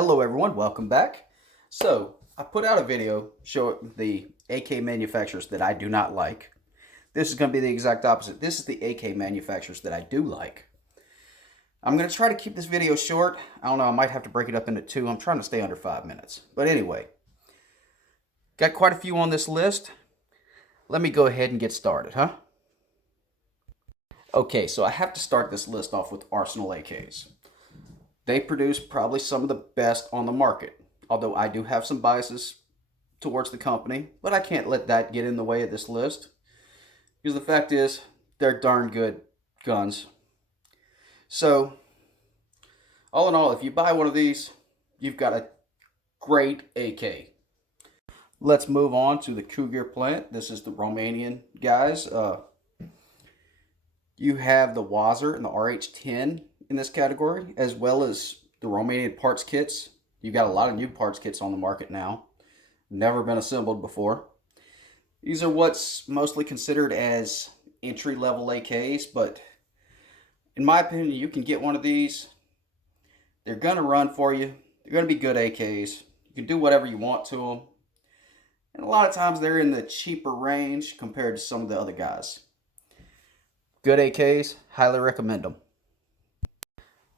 Hello everyone, welcome back. So, I put out a video showing the AK manufacturers that I do not like. This is going to be the exact opposite. This is the AK manufacturers that I do like. I'm going to try to keep this video short. I don't know, I might have to break it up into two. I'm trying to stay under 5 minutes. But anyway, got quite a few on this list. Let me go ahead and get started, huh? Okay, so I have to start this list off with Arsenal AKs. They produce probably some of the best on the market, although I do have some biases towards the company, but I can't let that get in the way of this list, because the fact is, they're darn good guns. So, all in all, if you buy one of these, you've got a great AK. Let's move on to the Cougar plant. This is the Romanian guys. You have the Wazzer and the RH10 in this category, as well as the Romanian parts kits. You've got a lot of new parts kits on the market now. Never been assembled before. These are what's mostly considered as entry-level AKs, but in my opinion, you can get one of these. They're going to run for you. They're going to be good AKs. You can do whatever you want to them. And a lot of times they're in the cheaper range compared to some of the other guys. Good AKs, highly recommend them.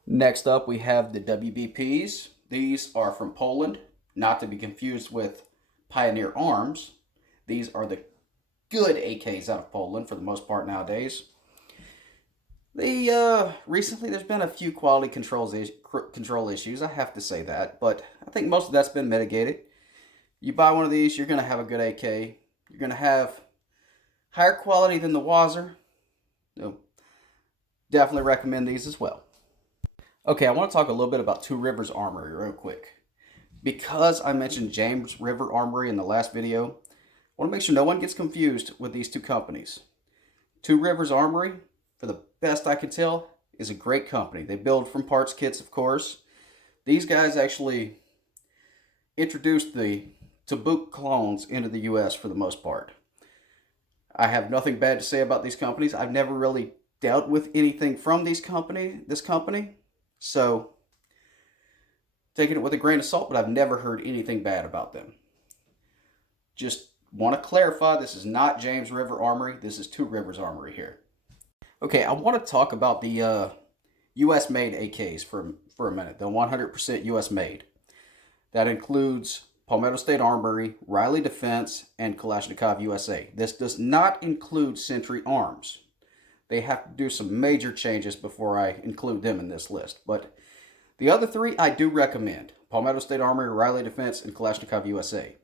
Next up, we have the WBPs. These are from Poland, not to be confused with Pioneer Arms. These are the good AKs out of Poland for the most part nowadays. Recently there's been a few quality control issues, I have to say that, but I think most of that's been mitigated. You buy one of these, you're going to have a good AK. You're going to have higher quality than the Wazzer. So definitely recommend these as well. Okay, I want to talk a little bit about Rivers Armory real quick. Because I mentioned James Rivers Armory in the last video, I want to make sure no one gets confused with these two companies. Rivers Armory, for the best I can tell, is a great company. They build from parts kits, of course. These guys actually introduced the Tabuk clones into the US for the most part. I have nothing bad to say about these companies. I've never really dealt with anything from this company. So, taking it with a grain of salt, but I've never heard anything bad about them. Just want to clarify, this is not James Rivers Armory. This is Rivers Armory here. Okay, I want to talk about the US-made AKs for a minute. The 100% US-made. That includes Palmetto State Armory, Riley Defense, and Kalashnikov USA. This does not include Century Arms. They have to do some major changes before I include them in this list. But the other three I do recommend. Palmetto State Armory, Riley Defense, and Kalashnikov USA.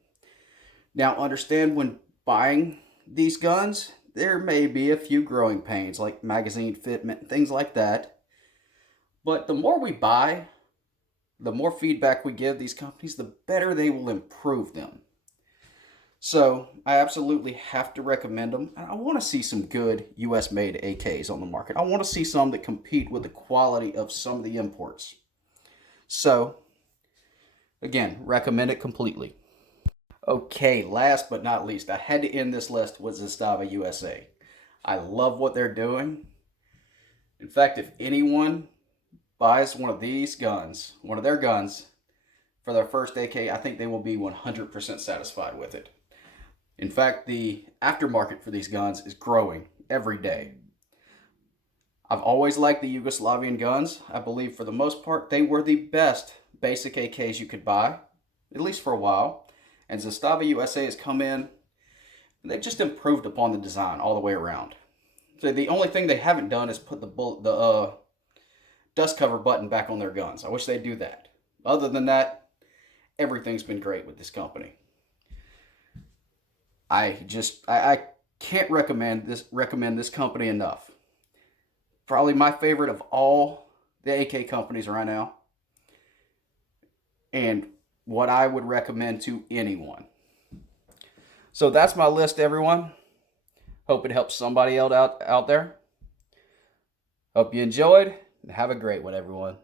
Now understand, when buying these guns, there may be a few growing pains like magazine fitment and things like that. But the more we buy, the more feedback we give these companies, the better they will improve them. So, I absolutely have to recommend them. And I want to see some good US-made AKs on the market. I want to see some that compete with the quality of some of the imports. So, again, recommend it completely. Okay, last but not least, I had to end this list with Zestava USA. I love what they're doing. In fact, if anyone buys one of their guns, for their first AK, I think they will be 100% satisfied with it. In fact, the aftermarket for these guns is growing every day. I've always liked the Yugoslavian guns. I believe for the most part, they were the best basic AKs you could buy, at least for a while. And Zestava USA has come in, and they've just improved upon the design all the way around. So the only thing they haven't done is put the dust cover button back on their guns. I wish they'd do that. Other than that, everything's been great with this company. I can't recommend this company enough. Probably my favorite of all the AK companies right now. And what I would recommend to anyone. So that's my list, everyone. Hope it helps somebody else out there. Hope you enjoyed. Have a great one, everyone.